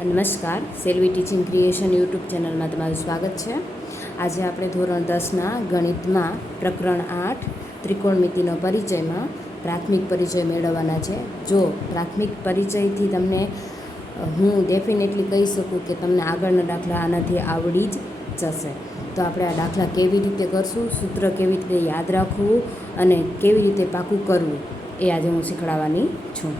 નમસ્કાર. Selvi teaching creation YouTube ચેનલમાં તમારું સ્વાગત છે. આજે આપણે ધોરણ દસના ગણિતમાં પ્રકરણ આઠ, ત્રિકોણમિતિનો પરિચયમાં પ્રાથમિક પરિચય મેળવવાના છે. જો પ્રાથમિક પરિચયથી તમને હું ડેફિનેટલી કહી શકું કે તમને આગળના દાખલા આનાથી આવડી જ જશે. તો આપણે આ દાખલા કેવી રીતે કરશું, સૂત્ર કેવી રીતે યાદ રાખવું અને કેવી રીતે પાકું કરવું એ આજે હું શીખવાડવાની છું.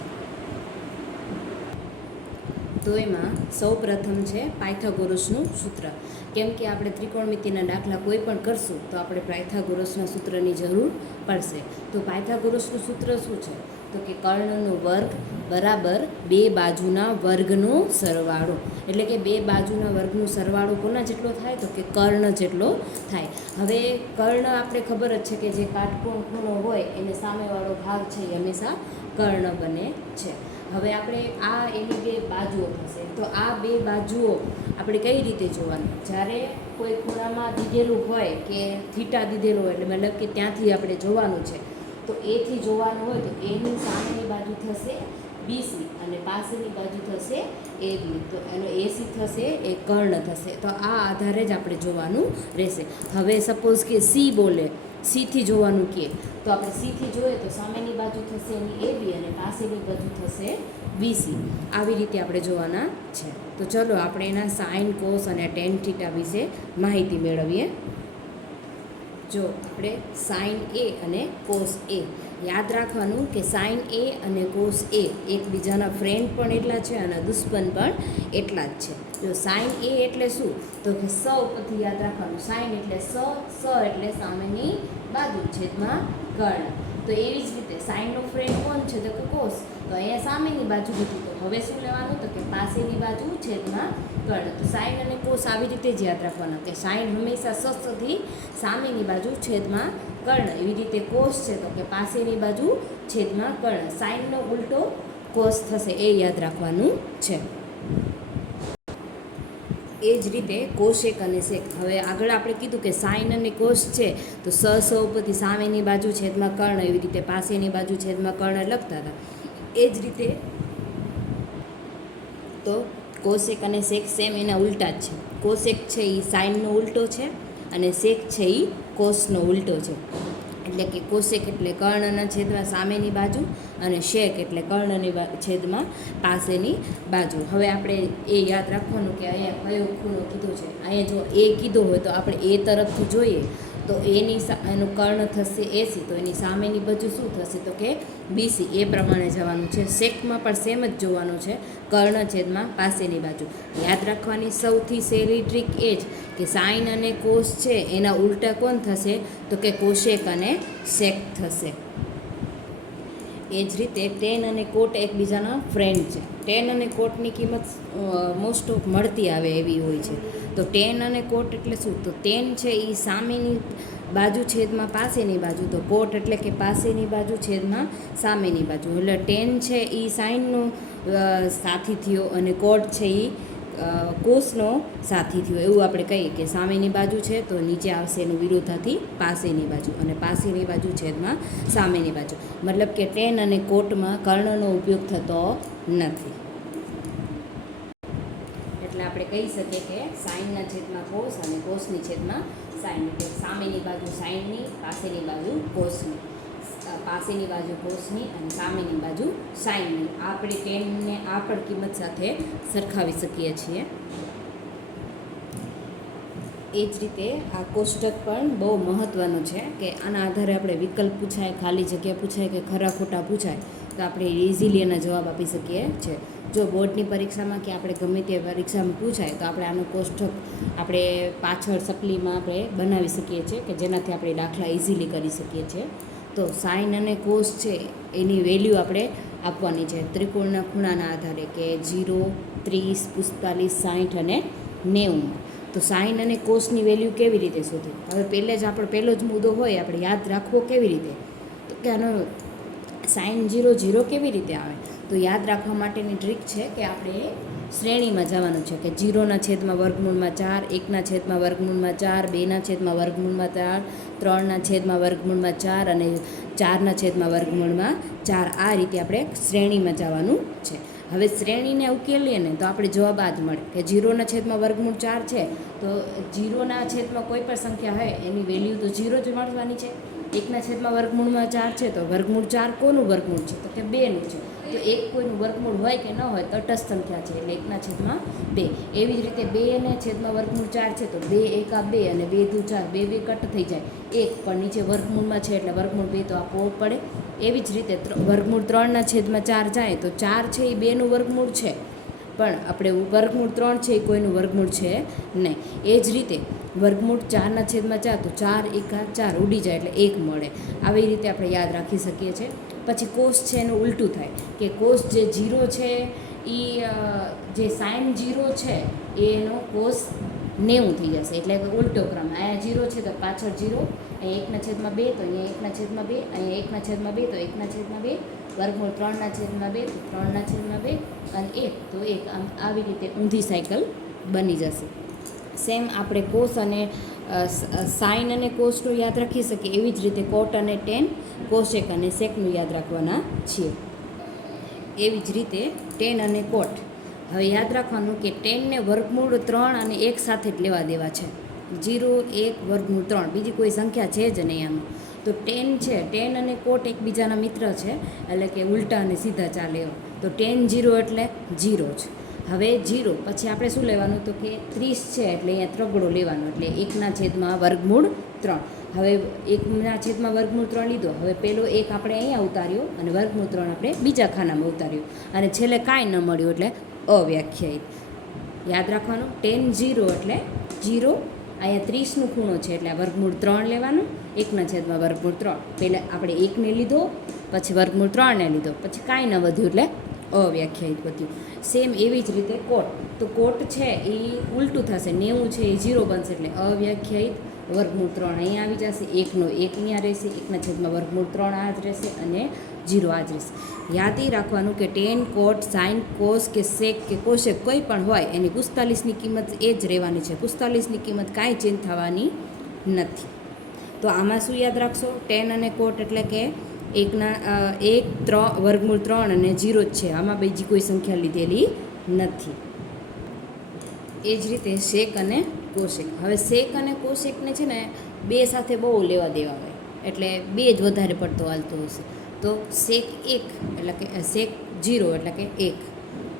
તો એમાં સૌ પ્રથમ છે પાયથાગોરસનું સૂત્ર. કેમ કે આપણે ત્રિકોણમિતિના દાખલા કોઈ પણ કરશું તો આપણે પાયથાગોરસના સૂત્રની જરૂર પડશે. તો પાયથાગોરસનું સૂત્ર શું છે? તો કે કર્ણનો વર્ગ બરાબર બે બાજુના વર્ગનો સરવાળો. એટલે કે બે બાજુના વર્ગનો સરવાળો કોના જેટલો થાય? તો કે કર્ણ જેટલો થાય. હવે કર્ણ આપણે ખબર જ છે કે જે કાટકોણ ખૂણો હોય એને સામેવાળો ભાગ છે એ હંમેશા કર્ણ બને છે. હવે આપણે આ એની બે બાજુઓ થશે. તો આ બે બાજુઓ આપણે કઈ રીતે જોવાની? જ્યારે કોઈ ખૂણામાં દીધેલું હોય કે થીટા દીધેલું હોય, એટલે મતલબ કે ત્યાંથી આપણે જોવાનું છે, તો એથી જોવાનું હોય તો એની સામેની બાજુ થશે બીસી અને પાસેની બાજુ થશે એબી. તો એનો એસી થશે, એ કર્ણ થશે. તો આ આધારે જ આપણે જોવાનું રહેશે. હવે સપોઝ કે સી બોલે સીથી જોવાનું કે. તો આપણે સીથી જોઈએ તો સામેની બાજુ થશે એની એ બી અને પાસેની બાજુ થશે બીસી આવી રીતે આપણે જોવાના છે. તો ચલો આપણે એના સાઇન કોસ અને ટેન થીટા વિશે માહિતી મેળવીએ. જો આપણે સાઇન એ અને કોસ એ. યાદ રાખવાનું કે સાઇન એ અને કોસ એ એકબીજાના ફ્રેન્ડ પણ એટલા છે અને દુશ્મન પણ એટલા જ છે. જો સાઇન એ એટલે શું? તો કે સ ઉપરથી યાદ રાખવાનું. સાઇન એટલે સ સ એટલે સામેની બાજુ છેદમાં કર્ણ. તો એવી જ રીતે સાઇનનો ફ્રેન્ડ કોણ છે? તો કે કોસ. તો અહીંયા સામેની બાજુ હતી. તો હવે શું લેવાનું? તો કે પાસેની બાજુ છેદમાં કર્ણ. તો સાઇન અને કોસ આવી રીતે જ યાદ રાખવાના. કે સાઇન હંમેશા સસથી સામેની બાજુ છેદમાં કર્ણ. એવી રીતે કોષ છે તો કે પાસેની બાજુ છેદમાં કર્ણ. સાઇનનો ઉલટો કોષ થશે. એ યાદ રાખવાનું છે. એ જ રીતે કોશેક અને શેક. હવે આગળ આપણે કીધું કે સાઇન અને કોશ છે, તો સ સ ઉપરથી સામેની બાજુ છેદમાં કર્ણ, એવી રીતે પાસેની બાજુ છેદમાં કર્ણ લખતા હતા. એ જ રીતે તો કોશેક અને શેક સેમ એના ઉલટા જ છે. કોશેક છે એ સાઇનનો ઉલટો છે અને શેક છે એ કોષનો ઉલટો છે. એટલે કે કોશેક એટલે કર્ણના છેદમાં સામેની બાજુ અને શેક એટલે કર્ણની છેદમાં પાસેની બાજુ. હવે આપણે એ યાદ રાખવાનું કે અહીંયા કયો ખૂણો કીધો છે. અહીંયા જો એ કીધો હોય તો આપણે એ તરફથી જોઈએ. તો એની એનું કર્ણ થશે એસી તો એની સામેની બાજુ શું થશે? તો કે બીસી એ પ્રમાણે જવાનું છે. શેકમાં પણ સેમ જ જોવાનું છે. કર્ણ છેદમાં પાસેની બાજુ. યાદ રાખવાની સૌથી સહેલી ટ્રીક એ જ કે સાઇન અને કોષ છે, એના ઉલટા કોણ થશે? તો કે કોશેક અને શેક થશે. એ જ રીતે ટેન અને કોટ એકબીજાના ફ્રેન્ડ છે. ટેન અને કોટની કિંમત મોસ્ટ ઓફ મળતી આવે એવી હોય છે. તો ટેન અને કોટ એટલે શું? તો ટેન છે એ સામેની બાજુ છેદમાં પાસેની બાજુ. તો કોટ એટલે કે પાસેની બાજુ છેદમાં સામેની બાજુ. એટલે ટેન છે એ સાઇનનો સાથી થયો અને કોટ છે એ કોષનો સાથી થયો. એવું આપણે કહીએ કે સામેની બાજુ છે તો નીચે આવશે એનું વિરોધાથી પાસેની બાજુ અને પાસેની બાજુ છેદમાં સામેની બાજુ. મતલબ કે ટેન અને કોટમાં કર્ણનો ઉપયોગ થતો નથી. કહી શકીએ કે સાઇનના છેદમાં કોસ અને કોસની છેદમાં સાઇન એટલે સામેની બાજુ સાઇનની પાસેની બાજુ કોસની. પાસેની બાજુ કોસની અને સામેની બાજુ સાઇનની આપણે ટેનને આ પણ કિંમત સાથે સરખાવી શકીએ છીએ. એ જ રીતે આ કોષ્ટક પણ બહુ મહત્ત્વનું છે કે આના આધારે આપણે વિકલ્પ પૂછાય, ખાલી જગ્યા પૂછાય કે ખરા ખોટા પૂછાય, તો આપણે ઇઝીલી એના જવાબ આપી શકીએ છીએ. જો બોર્ડની પરીક્ષામાં કે આપણે ગમે તે પરીક્ષામાં પૂછાય, તો આપણે આનું કોષ્ટક આપણે પાછળ સપ્લીમાં આપણે બનાવી શકીએ છીએ કે જેનાથી આપણે દાખલા ઇઝીલી કરી શકીએ છીએ. તો સાઇન અને કોસ છે, એની વેલ્યુ આપણે આપવાની છે. ત્રિકોણના ખૂણાના આધારે કે જીરો ત્રીસ, પિસ્તાલીસ સાઠ અને નેવું. તો સાઇન અને કોસની વેલ્યુ કેવી રીતે શોધી હવે પહેલે જ આપણો પહેલો જ મુદ્દો હોય, આપણે યાદ રાખવો કેવી રીતે? તો કે આનો સાઇન જીરો જીરો કેવી રીતે આવે? તો યાદ રાખવા માટેની ટ્રીક છે કે આપણે શ્રેણીમાં જવાનું છે કે જીરોના છેદમાં વર્ગમૂળમાં ચાર, એકના છેદમાં વર્ગમૂળમાં ચાર, બેના છેદમાં વર્ગમૂળમાં ચાર, ત્રણના છેદમાં વર્ગમૂળમાં ચાર અને ચારના છેદમાં વર્ગમૂળમાં ચાર. આ રીતે આપણે શ્રેણીમાં જવાનું છે. હવે શ્રેણીને ઉકેલીએ ને તો આપણે જવાબ આ જ મળે કે જીરોના છેદમાં વર્ગમૂળ ચાર છે. તો જીરોના છેદમાં કોઈ પણ સંખ્યા હોય, એની વેલ્યુ તો જીરો જ મળવાની છે. એકના છેદમાં વર્ગમૂળમાં ચાર છે, તો વર્ગમૂળ ચાર કોનું વર્ગમૂળ છે? તો કે બેનું છે. તો એક કોઈનું વર્ગમૂળ હોય કે ન હોય તટસ્થ સંખ્યા છે, એટલે એકના છેદમાં બે. એવી જ રીતે બે અને છેદમાં વર્ગમૂળ ચાર છે, તો બે એકા બે અને બે દુ ચાર, બે બે કટ થઈ જાય. એક પણ નીચે વર્ગમૂળમાં છે, એટલે વર્ગમૂળ બે તો આપવો પડે. એવી જ રીતે વર્ગમૂળ ત્રણના છેદમાં ચાર જાય, તો ચાર છે, એ બેનું વર્ગમૂળ છે. પણ આપણે વર્ગમૂળ ત્રણ છે, એ કોઈનું વર્ગમૂળ છે નહીં. એ જ રીતે વર્ગમૂળ ચારના છેદમાં ચાર, તો ચાર એકા ચાર ઉડી જાય એટલે એક મળે. આવી રીતે આપણે યાદ રાખી શકીએ છીએ. પછી કોષ છે એનું ઉલટું થાય. કે કોષ જે જીરો છે એ જે સાઇન જીરો છે, એનો કોષ નેવું થઈ જશે. એટલે ઉલટો ક્રમ. અહીંયા જીરો છે તો પાછળ જીરો અહીંયા એકના છેદમાં બે, તો અહીંયા એકના છેદમાં બે, અહીંયા એકના છેદમાં બે, તો એકના છેદમાં બે. વર્ગમૂળ ત્રણના છેદમાં બે, તો ત્રણના છેદમાં બે, અને એક, તો એક. આમ આવી રીતે ઊંધી સાયકલ બની જશે. સેમ આપણે કોસ અને સાઇન અને કોસનું યાદ રાખી શકીએ. એવી જ રીતે કોટ અને ટેન કોશેક અને સેકનું યાદ રાખવાના છીએ. એવી જ રીતે ટેન અને કોટ હવે યાદ રાખવાનું કે ટેનને વર્ગમૂળ ત્રણ અને એક સાથે જ લેવા દેવા છે. જીરો, એક, વર્ગમૂળ ત્રણ. બીજી કોઈ સંખ્યા છે જ નહીં આમાં. તો ટેન છે. ટેન અને કોટ એકબીજાના મિત્ર છે. એટલે કે ઉલટા અને સીધા ચાલે તો ટેન જીરો એટલે જીરો જ. હવે જીરો. પછી આપણે શું લેવાનું? તો કે ત્રીસ છે એટલે અહીંયા ત્રગડો લેવાનો. એટલે એકના છેદમાં વર્ગમૂળ ત્રણ. હવે એકના છેદમાં વર્ગમૂળ ત્રણ લીધો. હવે પેલો એક આપણે અહીંયા ઉતાર્યો અને વર્ગમૂળ ત્રણ આપણે બીજા ખાનામાં ઉતાર્યો. અને છેલ્લે કાંઈ ન મળ્યું એટલે અવ્યાખ્યાયિત. યાદ રાખવાનું? ટેન જીરો એટલે જીરો. અહીંયા ત્રીસનું ખૂણો છે એટલે વર્ગમૂળ ત્રણ લેવાનું. એકના છેદમાં વર્ગમૂળ ત્રણ. પહેલાં આપણે એકને લીધો, પછી વર્ગમૂળ ત્રણને લીધો. પછી કાંઈ ન વધ્યું એટલે અવ્યાખ્યાયિત વધ્યું સેમ એવી જ રીતે કોટ. તો કોટ છે એ ઉલટું થશે. નેવું છે એ જીરો બનશે એટલે અવ્યાખ્યાયિત વર્ગમૂળ ત્રણ અહીંયા આવી જશે. એકનો એક અહીંયા રહેશે. એકના છેદમાં વર્ગમૂળ ત્રણ આ જ રહેશે અને જીરો આ જ રહેશે. યાદ એ રાખવાનું કે ટેન, કોટ, સાઇન, કોસ કે સેક કે કોશેક કોઈ પણ હોય, એની પિસ્તાલીસની કિંમત એ જ રહેવાની છે. પિસ્તાલીસની કિંમત કાંઈ ચેન્જ થવાની નથી. તો આમાં શું યાદ રાખશો? ટેન અને કોટ એટલે કે એકના એક, ત્રણ, વર્ગમૂળ ત્રણ અને જીરો જ છે. આમાં બીજી કોઈ સંખ્યા લીધેલી નથી. એ જ રીતે શેક અને કોશેક. હવે શેક અને કોશેકને છે ને બે સાથે બહુ લેવા દેવા હોય. એટલે બે જ વધારે પડતો હાલતો હશે. તો શેક એક, એટલે કે શેક જીરો, એટલે કે એક.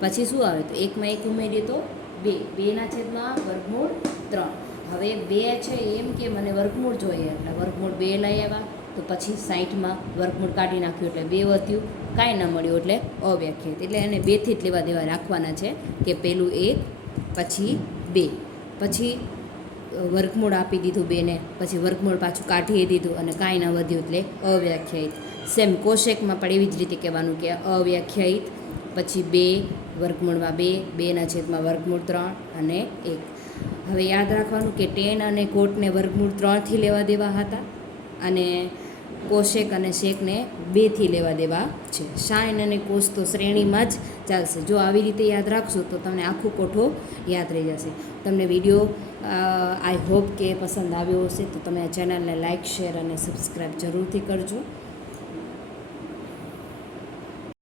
પછી શું આવે? તો એકમાં એક ઉમેરીએ તો બે. બેના છેદમાં વર્ગમૂળ ત્રણ. હવે બે છે એમ કે મને વર્ગમૂળ જોઈએ. એટલે વર્ગમૂળ બે લઈ આવ્યા. તો પછી સાઠમાં વર્ગમૂળ કાઢી નાખ્યું એટલે બે વધ્યું. કાંઈ ના મળ્યું એટલે અવ્યાખ્યાયિત. એટલે એને બેથી જ લેવા દેવા રાખવાના છે કે પેલું એક, પછી બે. પછી વર્ગમૂળ આપી દીધું બેને, પછી વર્ગમૂળ પાછું કાઢી દીધું અને કાંઈ ના વધ્યું એટલે અવ્યાખ્યાયિત. સેમ કોશેકમાં પણ એવી જ રીતે કહેવાનું કે અવ્યાખ્યાયિત, પછી બે, વર્ગમૂળમાં બે બેના છેદમાં વર્ગમૂળ ત્રણ અને એક. હવે યાદ રાખવાનું કે ટેન અને કોટને વર્ગમૂળ ત્રણથી લેવા દેવા હતા. અને કોશેક અને શેકને બેથી લેવા દેવા છે. શાઇન અને કોશ તો શ્રેણીમાં જ ચાલશે. જો આવી રીતે યાદ રાખશો તો તમને આખું કોઠો યાદ રહી જશે. તમને વીડિયો આઈ હોપ કે પસંદ આવ્યો હશે તો તમે ચેનલને લાઇક શેર અને સબસ્ક્રાઈબ જરૂરથી કરજો.